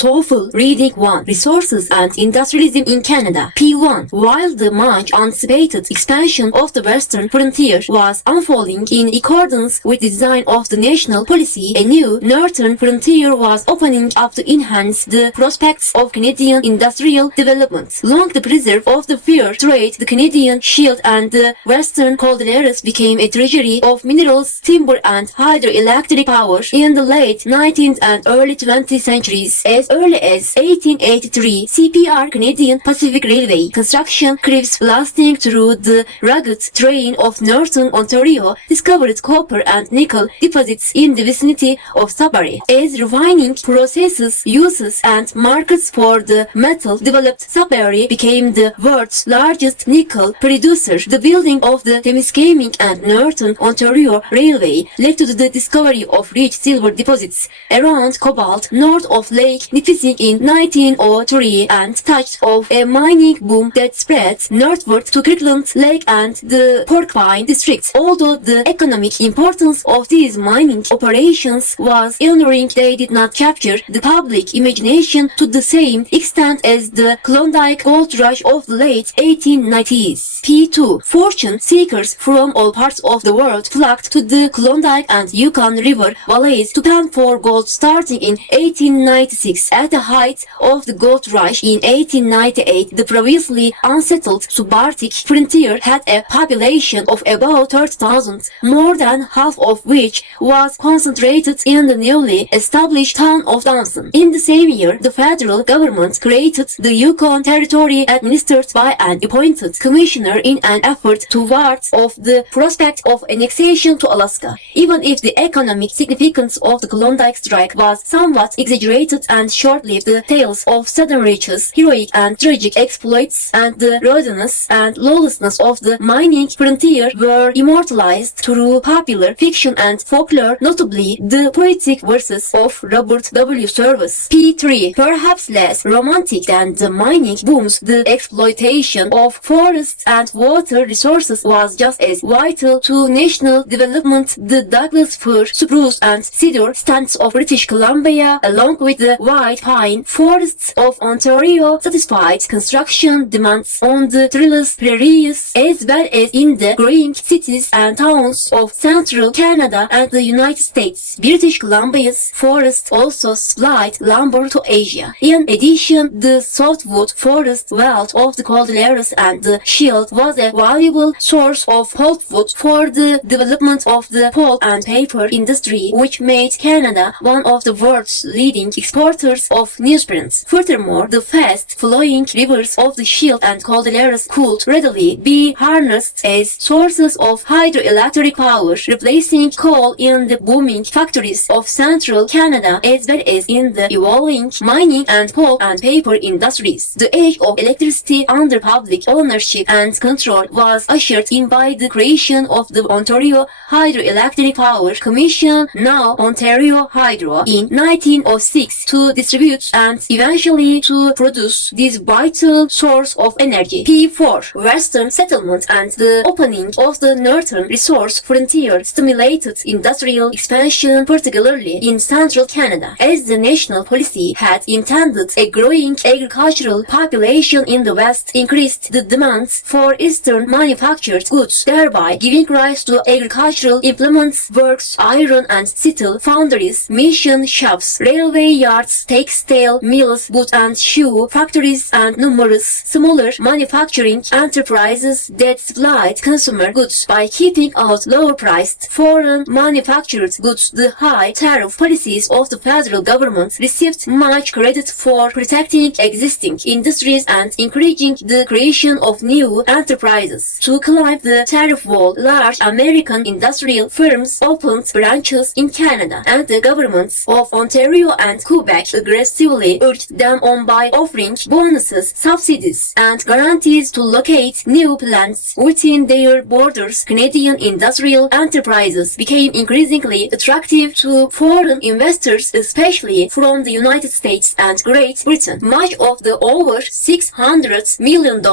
Toefl Reading 1 Resources and Industrialism in Canada P1 While the much anticipated expansion of the western frontier was unfolding in accordance with the design of the national policy, a new northern frontier was opening up to enhance the prospects of Canadian industrial development. Along the preserve of the fair trade, the Canadian Shield and the western Cordilleras became a treasury of minerals, timber and hydroelectric power. In the late 19th and early 20th centuries, as early as 1883, CPR Canadian Pacific Railway construction crews lasting through the rugged terrain of northern Ontario discovered copper and nickel deposits in the vicinity of Sudbury. As refining processes, uses and markets for the metal developed, Sudbury became the world's largest nickel producer. The building of the Temiskaming and Northern Ontario Railway led to the discovery of rich silver deposits around Cobalt, north of Lake Nipissing in 1903 and touched off a mining boom that spread northward to Kirkland Lake and the Porcupine districts. Although the economic importance of these mining operations was enduring, they did not capture the public imagination to the same extent as the Klondike gold rush of the late 1890s. P2 Fortune seekers from all parts of the world flocked to the Klondike and Yukon River valleys to pan for gold starting in 1896. At the height of the gold rush in 1898, the previously unsettled subarctic frontier had a population of about 30,000, more than half of which was concentrated in the newly established town of Dawson. In the same year, the federal government created the Yukon Territory administered by an appointed commissioner in an effort to ward off the prospect of annexation to Alaska. Even if the economic significance of the Klondike strike was somewhat exaggerated and short-lived, the tales of sudden riches, heroic and tragic exploits, and the rudeness and lawlessness of the mining frontier were immortalized through popular fiction and folklore, notably the poetic verses of Robert W. Service. P3 Perhaps less romantic than the mining booms, the exploitation of forests and water resources was just as vital to national development. The Douglas fir, spruce and cedar stands of British Columbia, along with the white pine forests of Ontario, satisfied construction demands on the treeless prairies, as well as in the growing cities and towns of central Canada and the United States. British Columbia's forests also supplied lumber to Asia. In addition, the softwood forest wealth of the Cordilleras and the Shield was a valuable source of pulpwood for the development of the pulp and paper industry, which made Canada one of the world's leading exporters of newsprint. Furthermore, the fast-flowing rivers of the Shield and Cordilleras could readily be harnessed as sources of hydroelectric power, replacing coal in the booming factories of central Canada as well as in the evolving mining and pulp and paper industries. The age of electricity under public ownership and control was ushered in by the creation of the Ontario Hydroelectric Power Commission, now Ontario Hydro, in 1906 to distribute and eventually to produce this vital source of energy. P4 Western settlement and the opening of the northern resource frontier stimulated industrial expansion, particularly in central Canada, as the national policy had intended. A growing agricultural population in the west increased the demands for eastern manufactured goods, thereby giving rise to agricultural implements, works, iron and steel foundries, mission shops, railway yards, textile mills, boot and shoe factories, and numerous smaller manufacturing enterprises that supplied consumer goods by keeping out lower-priced foreign manufactured goods. The high tariff policies of the federal government received much credit for protecting existing industries and encouraging the creation of new enterprises. To climb the tariff wall, large American industrial firms opened branches in Canada, and the governments of Ontario and Quebec aggressively urged them on by offering bonuses, subsidies, and guarantees to locate new plants within their borders. Canadian industrial enterprises became increasingly attractive to foreign investors, especially from the United States and Great Britain. Much of the over $600 million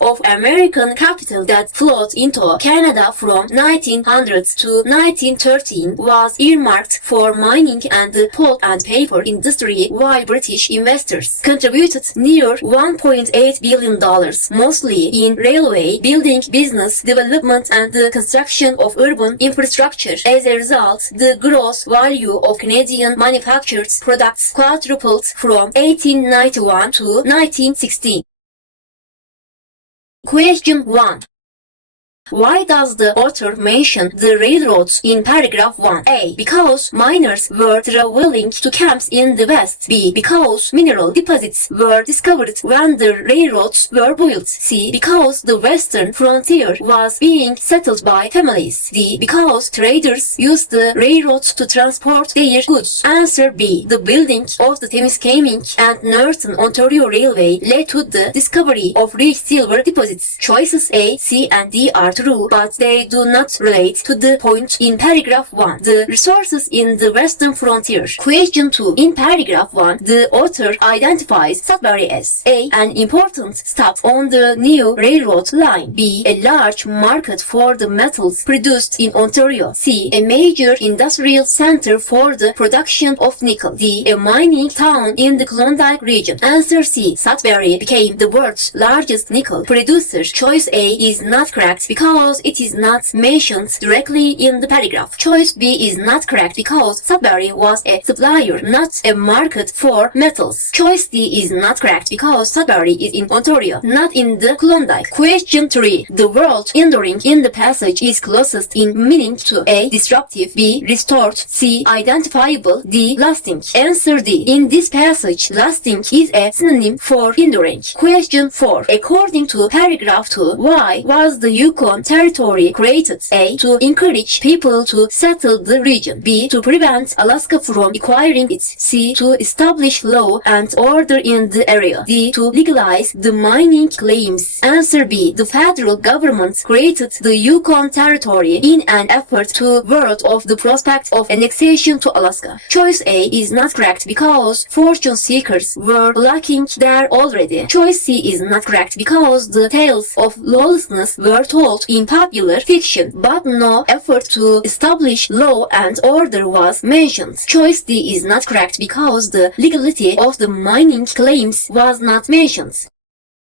of American capital that flowed into Canada from 1900 to 1913 was earmarked for mining and the pulp and paper industry, while British investors contributed near $1.8 billion, mostly in railway, building, business development and the construction of urban infrastructure. As a result, the gross value of Canadian manufactured products quadrupled from 1891 to 1916. Question 1. Why does the author mention the railroads in paragraph 1? A. Because miners were traveling to camps in the West. B. Because mineral deposits were discovered when the railroads were built. C. Because the western frontier was being settled by families. D. Because traders used the railroads to transport their goods. Answer B. The building of the Temiskaming and Northern Ontario Railway led to the discovery of rich silver deposits. Choices A, C and D are true, but they do not relate to the point in paragraph 1, the resources in the western frontier. Question 2. In paragraph 1, the author identifies Sudbury as A. An important stop on the new railroad line. B. A large market for the metals produced in Ontario. C. A major industrial center for the production of nickel. D. A mining town in the Klondike region. Answer C. Sudbury became the world's largest nickel producer. Choice A is not correct because it is not mentioned directly in the paragraph. Choice B is not correct because Sudbury was a supplier, not a market for metals. Choice D is not correct because Sudbury is in Ontario, not in the Klondike. Question 3. The word enduring in the passage is closest in meaning to A. Disruptive, B. Restored, C. Identifiable, D. Lasting. Answer D. In this passage, lasting is a synonym for enduring. Question 4. According to paragraph 2, why was the Yukon Territory created? A. To encourage people to settle the region. B. To prevent Alaska from acquiring it. C. To establish law and order in the area. D. To legalize the mining claims. Answer B. The federal government created the Yukon Territory in an effort to ward off the prospect of annexation to Alaska. Choice A is not correct because fortune seekers were lacking there already. Choice C is not correct because the tales of lawlessness were told in popular fiction, but no effort to establish law and order was mentioned. Choice D is not correct because the legality of the mining claims was not mentioned.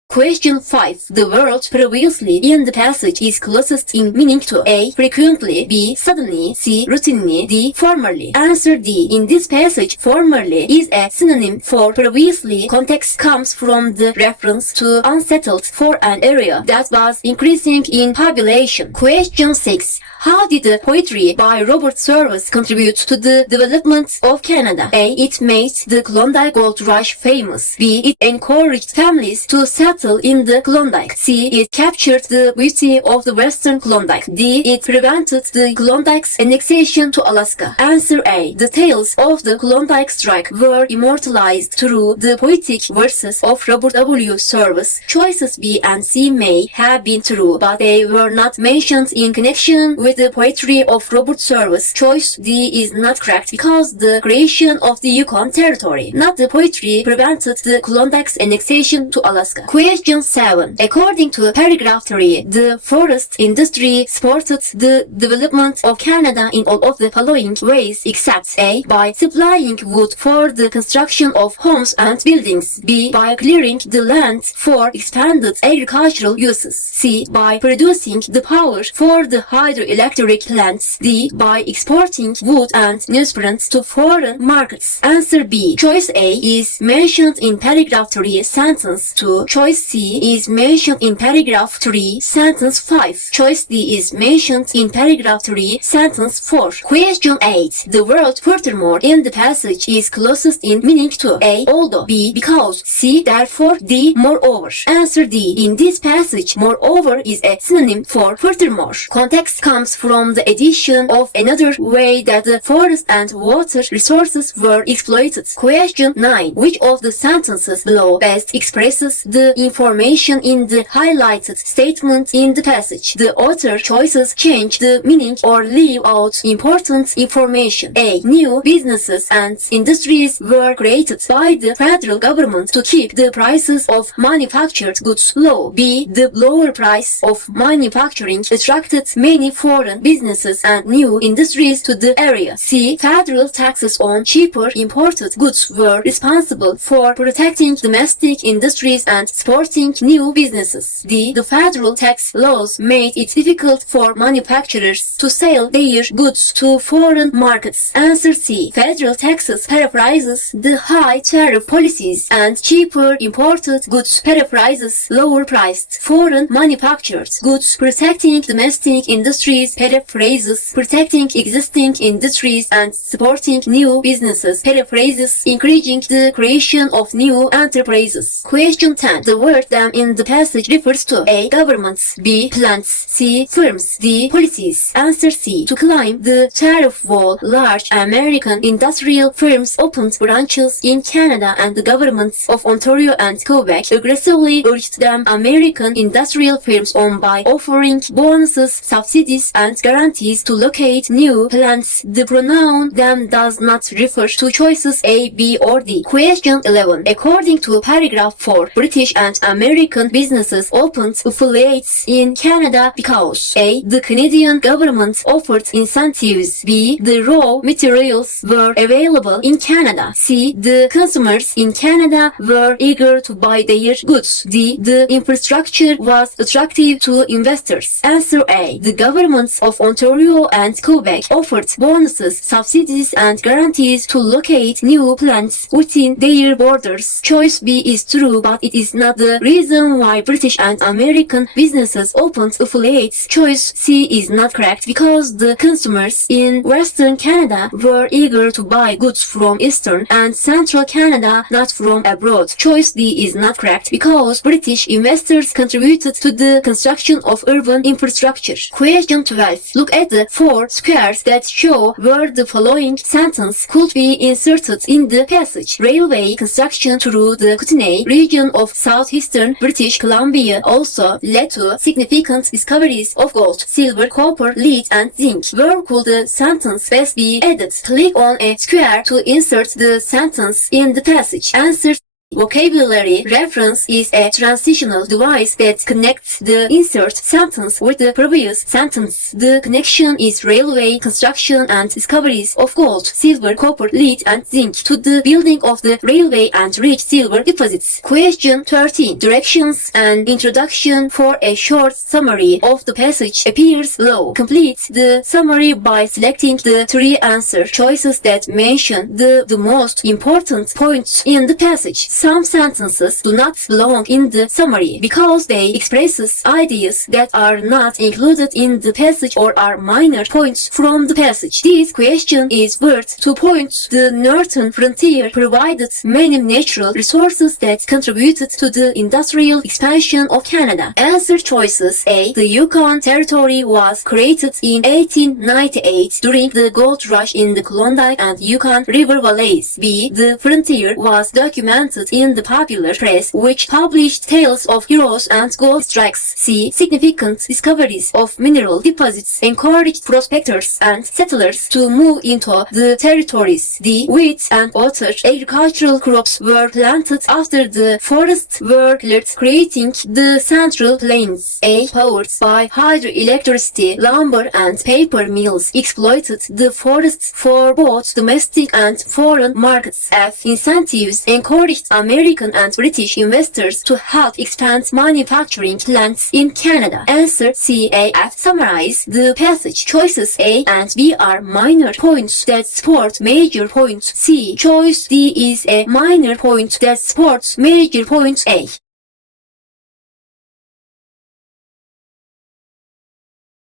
Question 5. The word previously in the passage is closest in meaning to A. Frequently, B. Suddenly, C. Routinely, D. Formerly. Answer D. In this passage, formerly is a synonym for previously. Context comes from the reference to unsettled for an area that was increasing in population. Question 6. How did the poetry by Robert Service contribute to the development of Canada? A. It made the Klondike Gold Rush famous. B. It encouraged families to settle in the Klondike. C. It captured the beauty of the western Klondike. D. It prevented the Klondike's annexation to Alaska. Answer A. The tales of the Klondike strike were immortalized through the poetic verses of Robert W. Service. Choices B and C may have been true, but they were not mentioned in connection with the poetry of Robert Service. Choice D is not correct because the creation of the Yukon Territory, not the poetry, prevented the Klondike's annexation to Alaska. Question 7. According to paragraph 3, the forest industry supported the development of Canada in all of the following ways except A. By supplying wood for the construction of homes and buildings. B. By clearing the land for expanded agricultural uses. C. By producing the power for the hydroelectric plants. D. By exporting wood and newsprint to foreign markets. Answer B. Choice A is mentioned in paragraph 3 sentence 2. Choice C is mentioned in paragraph 3 sentence 5. Choice D is mentioned in paragraph 3 sentence 4. Question 8. The word furthermore in the passage is closest in meaning to A. Although, B. Because, C. Therefore, D. Moreover. Answer D. In this passage, moreover is a synonym for furthermore. Context comes from the addition of another way that the forest and water resources were exploited. Question 9. Which of the sentences below best expresses the information in the highlighted statement in the passage. The author choices change the meaning or leave out important information. A. New businesses and industries were created by the federal government to keep the prices of manufactured goods low. B. The lower price of manufacturing attracted many foreign businesses and new industries to the area. C. Federal taxes on cheaper imported goods were responsible for protecting domestic industries and supporting new businesses. D. The federal tax laws made it difficult for manufacturers to sell their goods to foreign markets. Answer C. Federal taxes paraphrases the high tariff policies and cheaper imported goods paraphrases lower priced foreign manufactured goods. Protecting domestic industries paraphrases protecting existing industries and supporting new businesses paraphrases encouraging the creation of new enterprises. Question 10. The word them in the passage refers to A. Governments, B. Plants, C. Firms, D. Policies. Answer C. To climb the tariff wall, large American industrial firms opened branches in Canada and the governments of Ontario and Quebec aggressively urged them American industrial firms on by offering bonuses, subsidies, and guarantees to locate new plants. The pronoun them does not refer to choices A, B, or D. Question 11. According to paragraph 4, British and American businesses opened affiliates in Canada because A. The Canadian government offered incentives. B. The raw materials were available in Canada. C. The consumers in Canada were eager to buy their goods. D. The infrastructure was attractive to investors. Answer A. The governments of Ontario and Quebec offered bonuses, subsidies, and guarantees to locate new plants within their borders. Choice B is true, but it is not the reason why British and American businesses opened affiliates. Choice C is not correct because the consumers in Western Canada were eager to buy goods from Eastern and Central Canada, not from abroad. Choice D is not correct because British investors contributed to the construction of urban infrastructure. Question 12. Look at the 4 squares that show where the following sentence could be inserted in the passage. Railway construction through the Kootenay region of southeastern British Columbia also led to significant discoveries of gold, silver, copper, lead, and zinc. Where could the sentence best be added? Click on a square to insert the sentence in the passage. Answer Vocabulary reference is a transitional device that connects the insert sentence with the previous sentence. The connection is railway construction and discoveries of gold, silver, copper, lead, and zinc to the building of the railway and rich silver deposits. Question 13. Directions and introduction for a short summary of the passage appears below. Complete the summary by selecting the 3 answer choices that mention the most important points in the passage. Some sentences do not belong in the summary because they expresses ideas that are not included in the passage or are minor points from the passage. This question is worth 2 points. The northern frontier provided many natural resources that contributed to the industrial expansion of Canada. Answer choices A. The Yukon Territory was created in 1898 during the gold rush in the Klondike and Yukon River valleys. B. The frontier was documented in the popular press, which published tales of heroes and gold strikes. C. Significant discoveries of mineral deposits encouraged prospectors and settlers to move into the territories. D. Wheat and other agricultural crops were planted after the forests were cleared, creating the Central Plains. A. Powered by hydroelectricity, lumber and paper mills exploited the forests for both domestic and foreign markets. F. Incentives encouraged American and British investors to help expand manufacturing plants in Canada. Answer C, A, F. Summarize the passage. Choices A and B are minor points that support major points C. Choice D is a minor point that supports major point A.